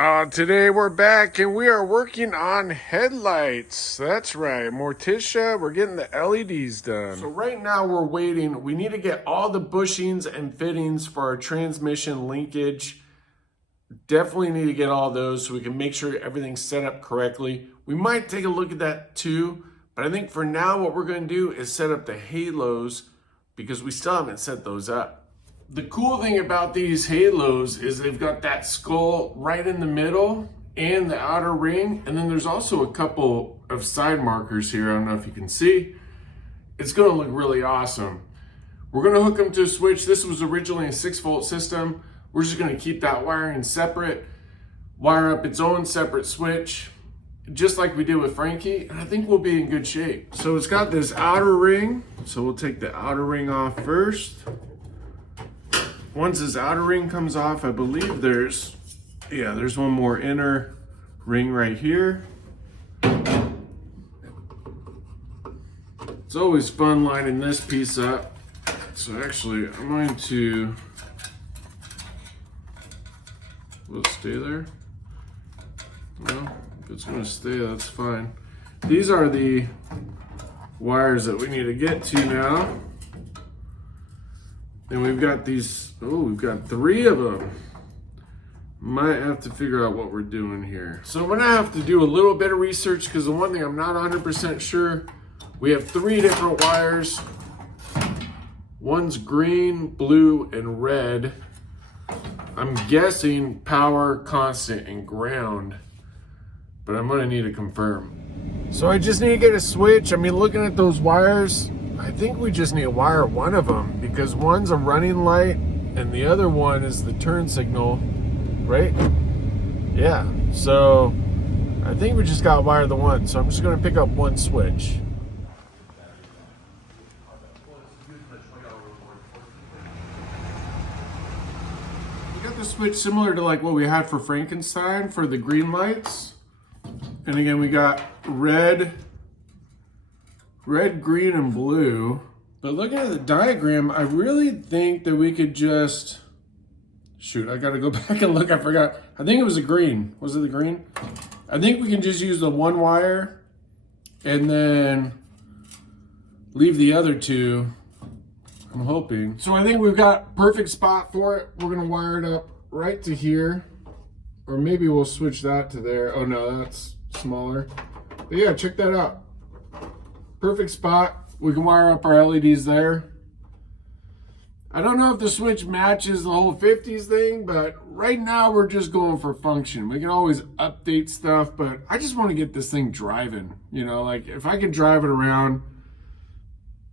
Today we're back and we are working on headlights. That's right, Morticia, we're getting the LEDs done. So right now we're waiting. We need to get all the bushings and fittings for our transmission linkage. Definitely need to get all those so we can make sure everything's set up correctly. We might take a look at that too, but I think for now what we're going to do is set up the halos because we still haven't set those up. The cool thing about these halos is they've got that skull right in the middle and the outer ring. And then there's also a couple of side markers here. I don't know if you can see. It's gonna look really awesome. We're gonna hook them to a switch. This was originally a 6-volt system. We're just gonna keep that wiring separate, wire up its own separate switch, just like we did with Frankie. And I think we'll be in good shape. So it's got this outer ring. So we'll take the outer ring off first. Once this outer ring comes off, I believe there's one more inner ring right here. It's always fun lining this piece up. So actually, I'm going to, will it stay there? Well, if it's gonna stay, that's fine. These are the wires that we need to get to now. And we've got these, we've got 3 of them. Might have to figure out what we're doing here. So I'm gonna have to do a little bit of research because the one thing I'm not 100% sure, we have 3 different wires. One's green, blue, and red. I'm guessing power, constant, and ground, but I'm gonna need to confirm. So I just need to get a switch. I mean, looking at those wires, I think we just need to wire one of them because one's a running light and the other one is the turn signal, right? Yeah, so I think we just got to wire the one. So I'm just going to pick up one switch. We got the switch similar to like what we had for Frankenstein for the green lights. And again, we got red, green, and blue. But looking at the diagram, I really think that we could just, shoot, I gotta go back and look, I forgot. I think it was a green. Was it the green? I think we can just use the one wire and then leave the other 2, I'm hoping. So I think we've got perfect spot for it. We're gonna wire it up right to here, or maybe we'll switch that to there. Oh no, that's smaller. But yeah, check that out. Perfect spot. We can wire up our LEDs there. I don't know if the switch matches the whole 50s thing, but right now we're just going for function. We can always update stuff, but I just want to get this thing driving. You know, like if I can drive it around,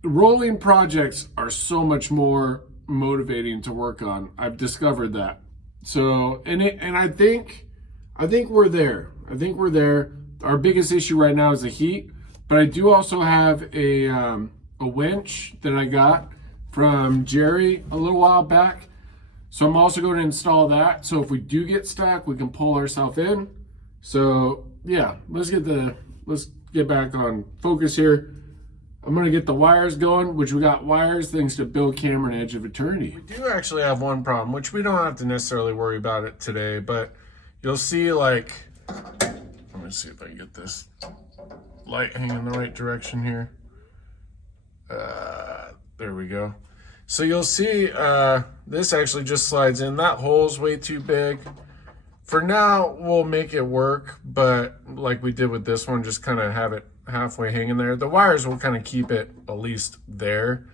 rolling projects are so much more motivating to work on. I've discovered that. So, and I think we're there. I think we're there. Our biggest issue right now is the heat. But I do also have a winch that I got from Jerry a little while back. So I'm also going to install that. So if we do get stuck, we can pull ourselves in. So yeah, let's get back on focus here. I'm going to get the wires going, which we got wires thanks to Bill Cameron, Edge of Eternity. We do actually have one problem, which we don't have to necessarily worry about it today, but you'll see like, let me see if I can get this light hanging in the right direction here. There we go. So you'll see this actually just slides in. That hole's way too big. For now, we'll make it work, but like we did with this one, just kind of have it halfway hanging there. The wires will kind of keep it at least there.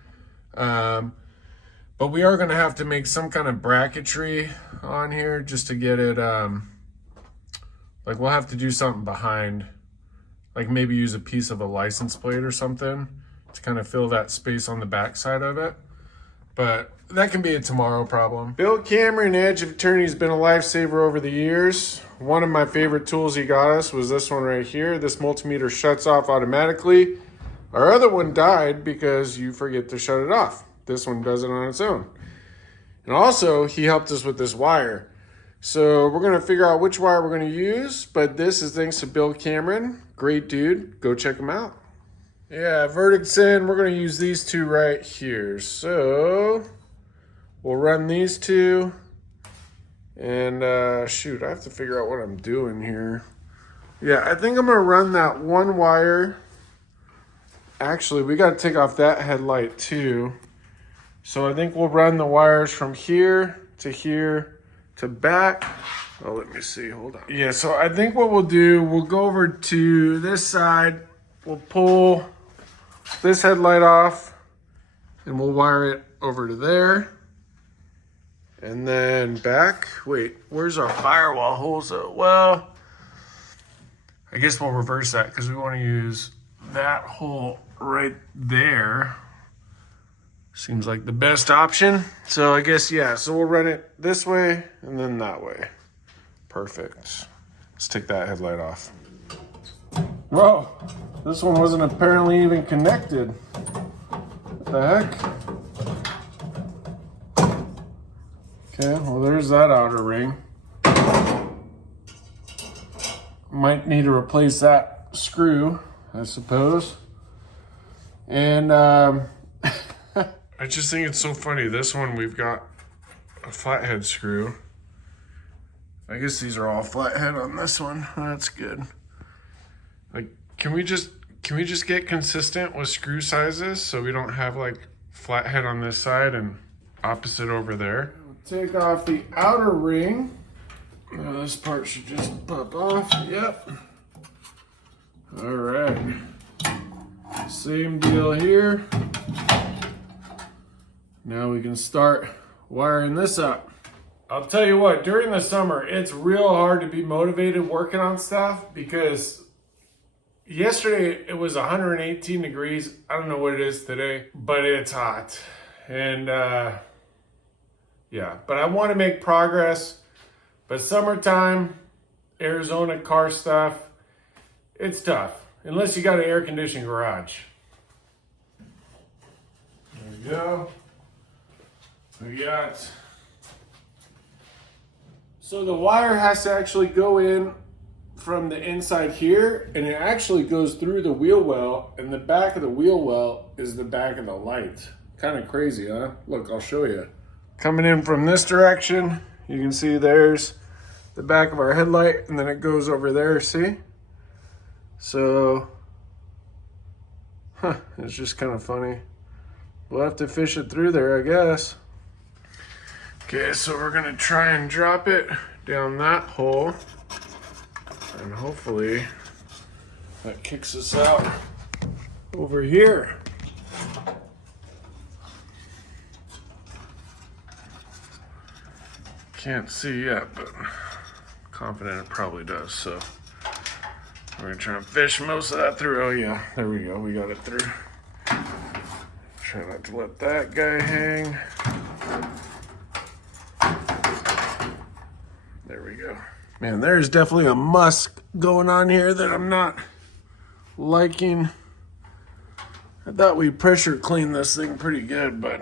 But we are going to have to make some kind of bracketry on here just to get it, like we'll have to do something behind, like maybe use a piece of a license plate or something to kind of fill that space on the back side of it. But that can be a tomorrow problem. Bill Cameron, Edge of Eternity, has been a lifesaver over the years. One of my favorite tools he got us was this one right here. This multimeter shuts off automatically. Our other one died because you forget to shut it off. This one does it on its own. And also, he helped us with this wire. So we're going to figure out which wire we're going to use, but this is thanks to Bill Cameron. Great dude. Go check him out. Yeah, verdict's in. We're going to use these 2 right here. So we'll run these 2 And shoot, I have to figure out what I'm doing here. Yeah, I think I'm gonna run that one wire. Actually, we gotta take off that headlight too. So I think we'll run the wires from here to back. Oh, let me see, hold on. Yeah, so I think what we'll do, we'll go over to this side. We'll pull this headlight off and we'll wire it over to there. And then back. Wait, where's our firewall holes? Well, I guess we'll reverse that because we want to use that hole right there. Seems like the best option. So I guess, yeah, so we'll run it this way and then that way. Perfect. Let's take that headlight off. Whoa, this one wasn't apparently even connected. What the heck? Okay, well there's that outer ring. Might need to replace that screw, I suppose. And I just think it's so funny. This one we've got a flathead screw. I guess these are all flathead on this one. That's good. Like, can we just get consistent with screw sizes so we don't have like flathead on this side and opposite over there? Take off the outer ring. Now this part should just pop off. Yep. All right. Same deal here. Now we can start wiring this up. I'll tell you what, during the summer, it's real hard to be motivated working on stuff because yesterday it was 118 degrees. I don't know what it is today, but it's hot. And yeah, but I want to make progress. But summertime, Arizona car stuff, it's tough. Unless you got an air-conditioned garage. There we go. We got... So the wire has to actually go in from the inside here, and it actually goes through the wheel well, and the back of the wheel well is the back of the light. Kind of crazy, huh? Look, I'll show you. Coming in from this direction, you can see there's the back of our headlight, and then it goes over there, see? So, it's just kind of funny. We'll have to fish it through there, I guess. Okay, so we're gonna try and drop it down that hole, and hopefully that kicks us out over here. Can't see yet, but confident it probably does. So we're gonna try and fish most of that through. Oh yeah, there we go, we got it through. Try not to let that guy hang. There we go. Man, there's definitely a musk going on here that I'm not liking. I thought we pressure cleaned this thing pretty good, but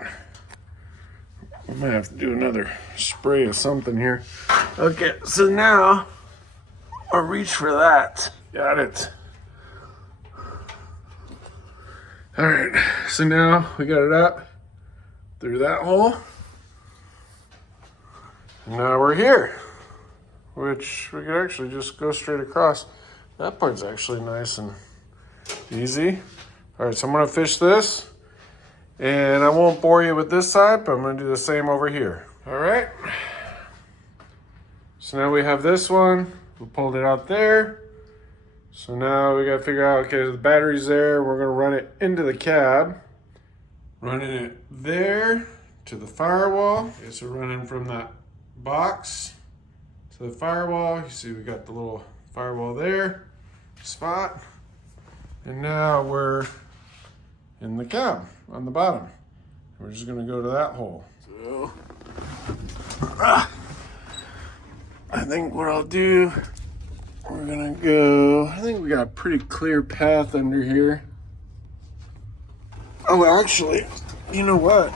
I might have to do another spray of something here. Okay, so now I'll reach for that. Got it. All right, so now we got it up through that hole. Now we're here, which we could actually just go straight across. That part's actually nice and easy. All right, so I'm gonna fish this, and I won't bore you with this side, but I'm gonna do the same over here. All right, so now we have this one. We pulled it out there. So now we gotta figure out, okay, the battery's there. We're gonna run it into the cab. Running it there to the firewall. Okay, so running from that box to the firewall. You see we got the little firewall there, spot. And now we're in the cab on the bottom. We're just gonna go to that hole. So, I think what I'll do, we're gonna go, I think we got a pretty clear path under here. Oh, actually, you know what?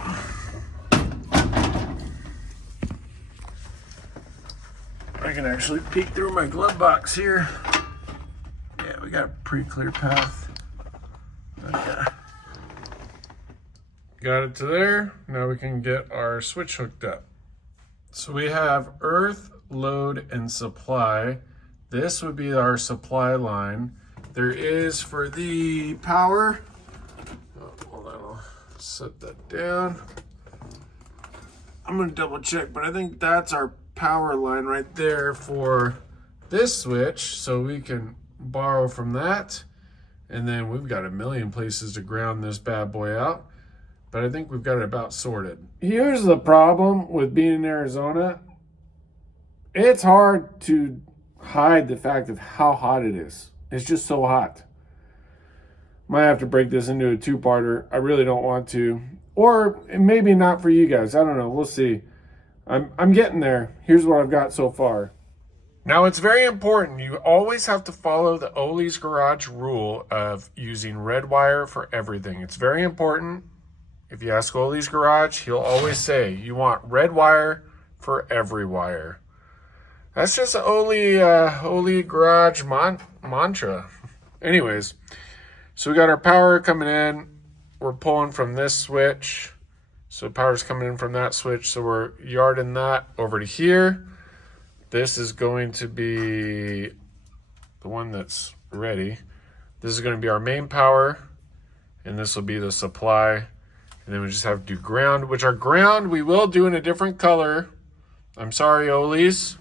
I can actually peek through my glove box here. Yeah, we got a pretty clear path. Okay. Got it to there. Now we can get our switch hooked up. So we have earth, load, and supply. This would be our supply line. There is for the power. Oh, hold on, I'll set that down. I'm gonna double check, but I think that's our power line right there for this switch. So we can borrow from that. And then we've got a million places to ground this bad boy out. But I think we've got it about sorted. Here's the problem with being in Arizona. It's hard to hide the fact of how hot it is. It's just so hot. Might have to break this into a two-parter. I really don't want to. Or maybe not for you guys. I don't know. We'll see. I'm getting there. Here's what I've got so far. Now, it's very important. You always have to follow the Ollie's Garage rule of using red wire for everything. It's very important. If you ask Ollie's Garage, he'll always say, you want red wire for every wire. That's just an Ollie's Garage mantra. Anyways, so we got our power coming in. We're pulling from this switch. So power's coming in from that switch. So we're yarding that over to here. This is going to be the one that's ready. This is going to be our main power. And this will be the supply. And then we just have to do ground, which our ground we will do in a different color. I'm sorry, Ollie's.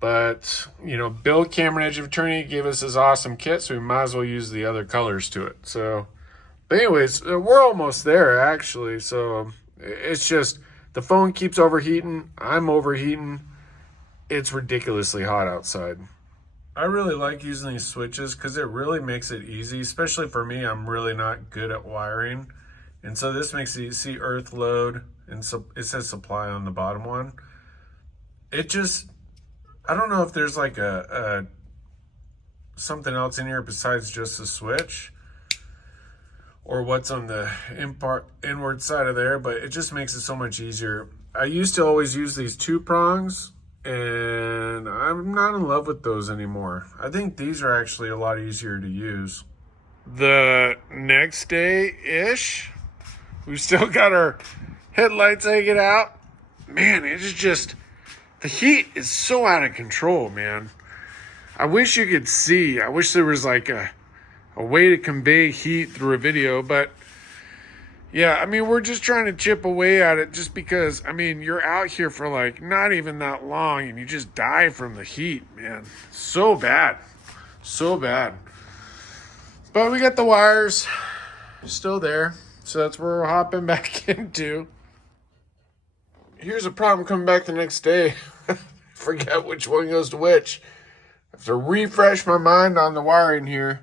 But, you know, Bill Cameron Edge of Eternity gave us this awesome kit, so we might as well use the other colors to it. So, but anyways, we're almost there, actually. So it's just the phone keeps overheating. I'm overheating. It's ridiculously hot outside. I really like using these switches because it really makes it easy, especially for me. I'm really not good at wiring. And so this makes it, you see earth load, and so it says supply on the bottom one. It just, I don't know if there's like a something else in here besides just the switch or what's on the inward side of there, but it just makes it so much easier. I used to always use these 2 prongs, and I'm not in love with those anymore. I think these are actually a lot easier to use. The next day-ish, we've still got our headlights hanging out. Man, it is just, the heat is so out of control, man. I wish you could see. I wish there was like a way to convey heat through a video, but yeah, I mean, we're just trying to chip away at it just because, I mean, you're out here for like not even that long and you just die from the heat, man. So bad. So bad. But we got the wires still there. So that's where we're hopping back into. Here's a problem coming back the next day. Forget which one goes to which. I have to refresh my mind on the wiring here.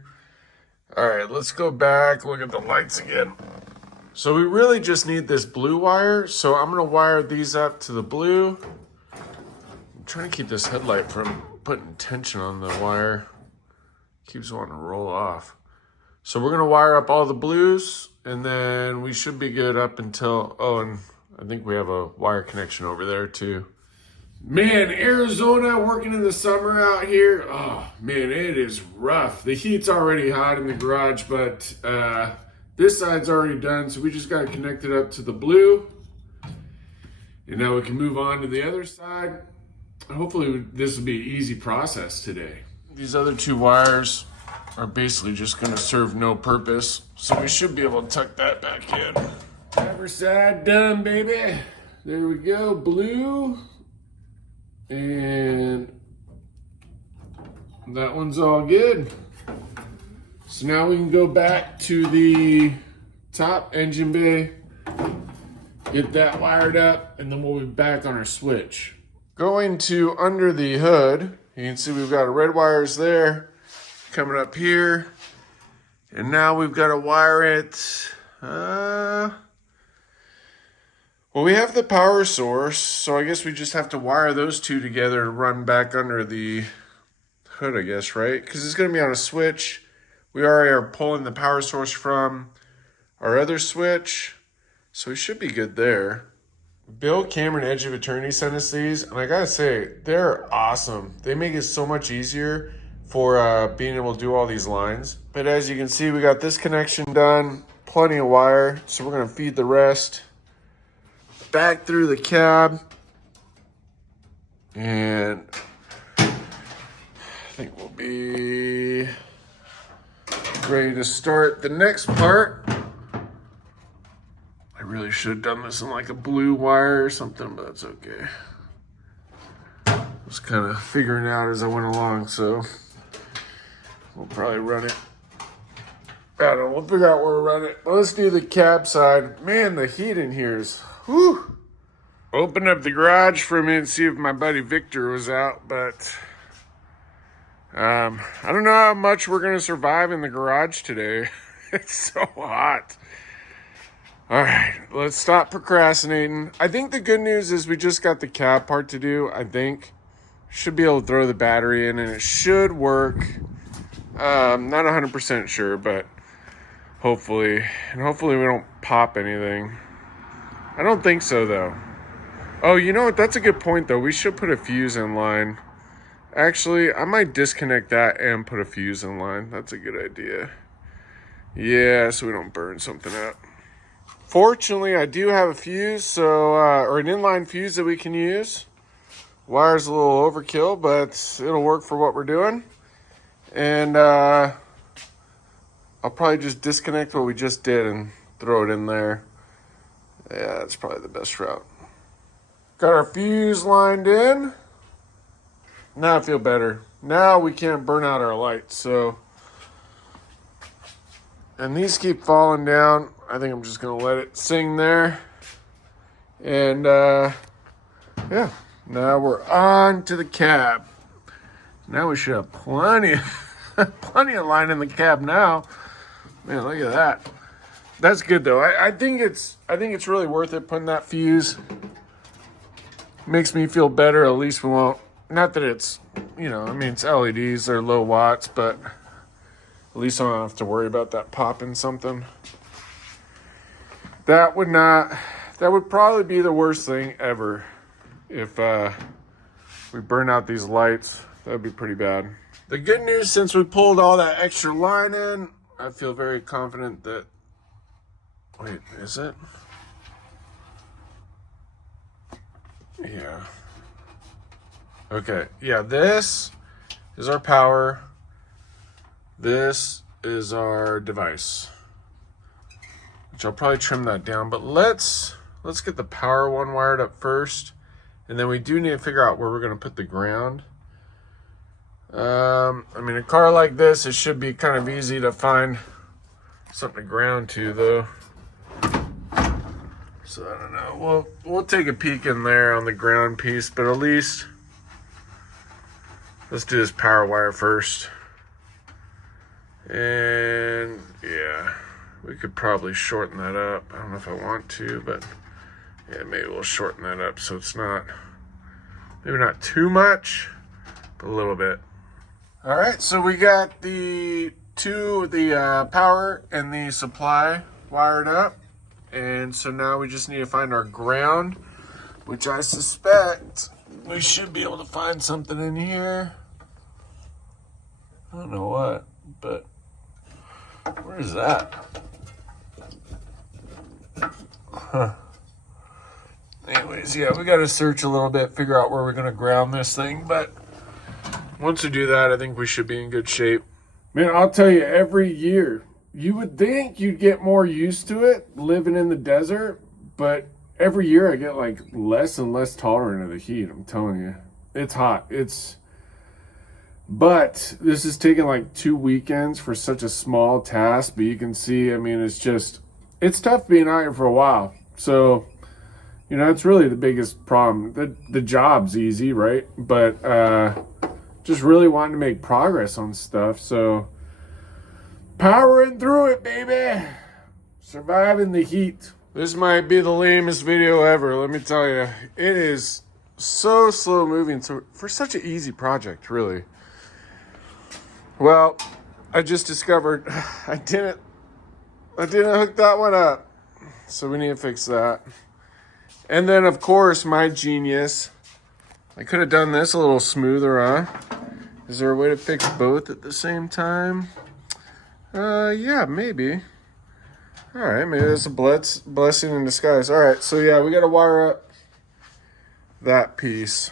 All right, let's go back, look at the lights again. So we really just need this blue wire. So I'm going to wire these up to the blue. I'm trying to keep this headlight from putting tension on the wire. Keeps wanting to roll off. So we're going to wire up all the blues, and then we should be good up until, oh, and I think we have a wire connection over there too. Man, Arizona, working in the summer out here, oh man, it is rough. The heat's already hot in the garage, but this side's already done, so we just got to connect it up to the blue. And now we can move on to the other side. Hopefully this will be an easy process today. These other 2 wires are basically just going to serve no purpose, so we should be able to tuck that back in. Driver side done, baby. There we go, blue. And that one's all good. So now we can go back to the top engine bay, get that wired up, and then we'll be back on our switch. Going to under the hood, you can see we've got red wires there coming up here. And now we've got to wire it. Well, we have the power source, so I guess we just have to wire those 2 together to run back under the hood, I guess, right? Because it's going to be on a switch. We already are pulling the power source from our other switch, so we should be good there. Bill Cameron Edge of Eternity sent us these, and I gotta say, they're awesome. They make it so much easier for being able to do all these lines. But as you can see, we got this connection done, plenty of wire, so we're gonna feed the rest back through the cab. And I think we'll be ready to start the next part. I really should have done this in like a blue wire or something, but that's okay. I was kind of figuring it out as I went along, so we'll probably run it. I don't know, we'll figure out where to run it. Let's do the cab side. Man, the heat in here is, whew. Open up the garage for a minute and see if my buddy Victor was out, but I don't know how much we're going to survive in the garage today. It's so hot. All right, let's stop procrastinating. I think the good news is we just got the cab part to do, I think. Should be able to throw the battery in and it should work. Not 100% sure, but hopefully. And hopefully we don't pop anything. I don't think so, though. Oh, you know what? That's a good point, though. We should put a fuse in line. Actually, I might disconnect that and put a fuse in line. That's a good idea. Yeah, so we don't burn something up. Fortunately, I do have a fuse, so or an inline fuse that we can use. Wire's a little overkill, but it'll work for what we're doing. And I'll probably just disconnect what we just did and throw it in there. Yeah, that's probably the best route. Got our fuse lined in. Now I feel better. Now we can't burn out our lights, so. And these keep falling down. I think I'm just gonna let it sing there. And yeah, now we're on to the cab. Now we should have plenty of line in the cab now. Man, look at that. That's good though. I think it's really worth it putting that fuse. Makes me feel better. At least we won't. Not that it's, you know, I mean it's LEDs, they're low watts, but at least I don't have to worry about that popping something. That would probably be the worst thing ever if we burn out these lights. That would be pretty bad. The good news, since we pulled all that extra line in, I feel very confident that, wait, is it? Yeah. Okay, yeah, this is our power. This is our device, which I'll probably trim that down, but let's get the power one wired up first, and then we do need to figure out where we're going to put the ground. I mean, a car like this, it should be kind of easy to find something to ground to, though. So I don't know. We'll take a peek in there on the ground piece, but at least let's do this power wire first. And yeah, we could probably shorten that up. I don't know if I want to, but yeah, maybe we'll shorten that up so it's not, maybe not too much, but a little bit. All right, so we got the power and the supply wired up. And so now we just need to find our ground, which I suspect we should be able to find something in here. I don't know what, but where is that? Huh. Anyways, yeah, we got to search a little bit, figure out where we're going to ground this thing. But once we do that, I think we should be in good shape. Man, I'll tell you, every year, you would think you'd get more used to it living in the desert, but every year I get like less and less tolerant of the heat. I'm telling you, it's hot. But this is taking like 2 weekends for such a small task. But you can see, I mean, it's tough being out here for a while. So, you know, it's really the biggest problem. The job's easy, right? But just really wanting to make progress on stuff. So, powering through it, baby. Surviving the heat. This might be the lamest video ever, let me tell you. It is so slow moving for such an easy project, really. Well, I just discovered I didn't hook that one up. So we need to fix that. And then, of course, my genius. I could have done this a little smoother, huh? Is there a way to fix both at the same time? Yeah, maybe. All right, maybe that's a blessing in disguise. All right, so yeah, we got to wire up that piece.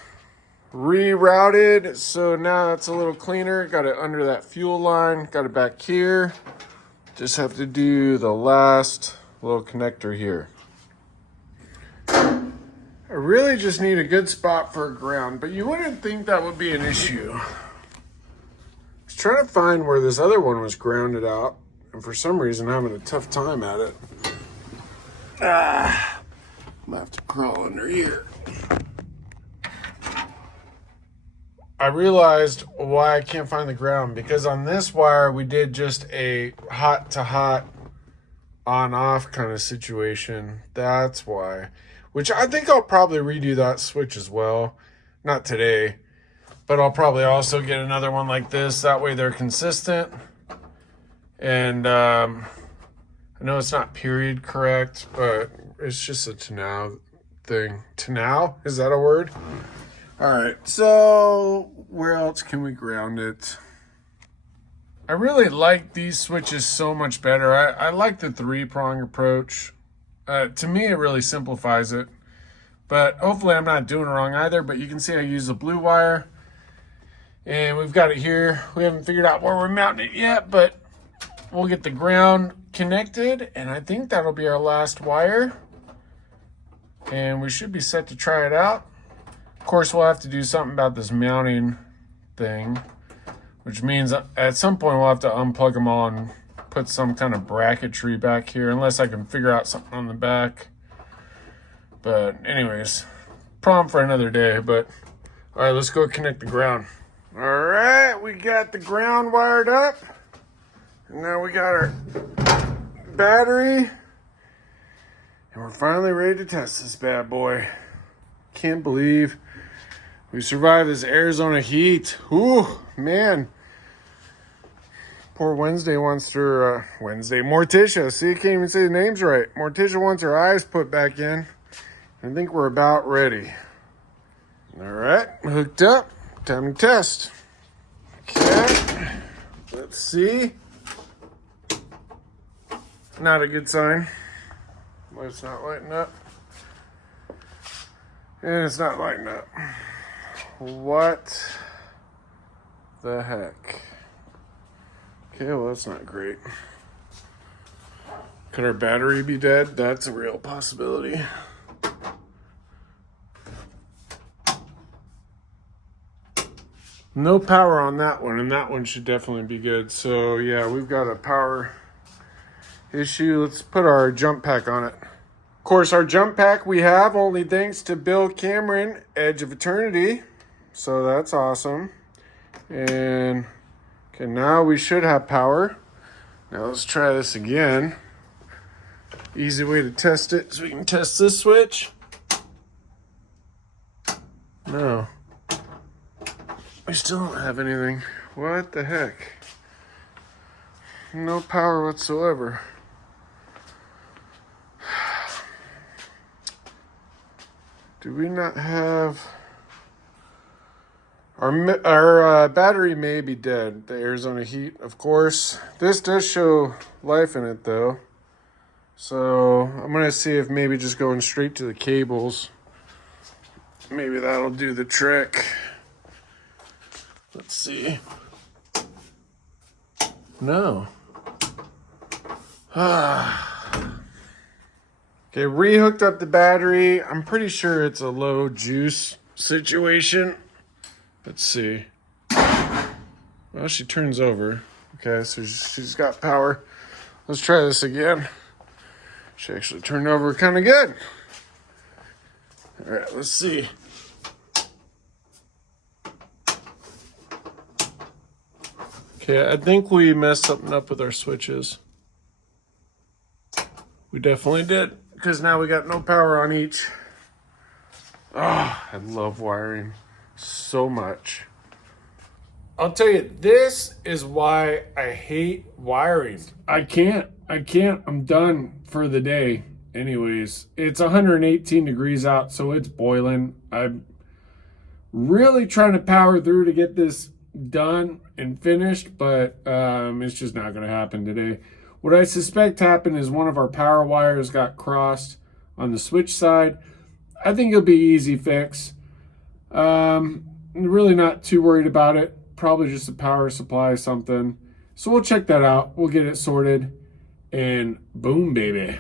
rerouted, so now it's a little cleaner. Got it under that fuel line, got it back here. Just have to do the last little connector here. I really just need a good spot for a ground, but you wouldn't think that would be an issue. I was trying to find where this other one was grounded out, and for some reason I'm having a tough time at it. I'm gonna have to crawl under here. I realized why I can't find the ground, because on this wire we did just a hot to hot on off kind of situation. That's why. Which I think I'll probably redo that switch as well. Not today, but I'll probably also get another one like this. That way they're consistent. And I know it's not period correct, but it's just a Tanao thing. Tanao? Is that a word? All right, so where else can we ground it? I really like these switches so much better. I like the 3-prong approach. To me, it really simplifies it. But hopefully I'm not doing it wrong either. But you can see I use the blue wire. And we've got it here. We haven't figured out where we're mounting it yet, but we'll get the ground connected. And I think that'll be our last wire. And we should be set to try it out. Of course, we'll have to do something about this mounting thing, which means at some point we'll have to unplug them all and put some kind of bracketry back here, unless I can figure out something on the back. But anyways, problem for another day. But all right, let's go connect the ground. All right, we got the ground wired up. And now we got our battery. And we're finally ready to test this bad boy. Can't believe we survived this Arizona heat. Ooh, man. Poor Wednesday wants her, Morticia. See, I can't even say the names right. Morticia wants her eyes put back in. I think we're about ready. All right, hooked up. Time to test. Okay, let's see. Not a good sign. Light's not lighting up. And it's not lighting up. What the heck? Okay, well, that's not great. Could our battery be dead? That's a real possibility. No power on that one, and that one should definitely be good. So, yeah, we've got a power issue. Let's put our jump pack on it. Of course, our jump pack we have only thanks to Bill Cameron, Edge of Eternity. So that's awesome. And okay, now we should have power. Now let's try this again. Easy way to test it so we can test this switch. No. We still don't have anything. What the heck? No power whatsoever. Do we not have... Our battery may be dead. The Arizona heat, of course. This does show life in it, though. So I'm going to see if maybe just going straight to the cables, maybe that'll do the trick. Let's see. No. Okay, rehooked up the battery. I'm pretty sure it's a low juice situation. Let's see. Well, she turns over. Okay, so she's got power. Let's try this again. She actually turned over kind of good. All right, let's see. Okay, I think we messed something up with our switches. We definitely did, because now we got no power on each. Oh, I love wiring so much. I'll tell you, this is why I hate wiring. I can't. I'm done for the day. Anyways, it's 118 degrees out, so it's boiling. I'm really trying to power through to get this done and finished, but it's just not going to happen today. What I suspect happened is one of our power wires got crossed on the switch side. I think it'll be easy fix. really not too worried about it. Probably just a power supply or something. So we'll check that out. We'll get it sorted. And boom, baby.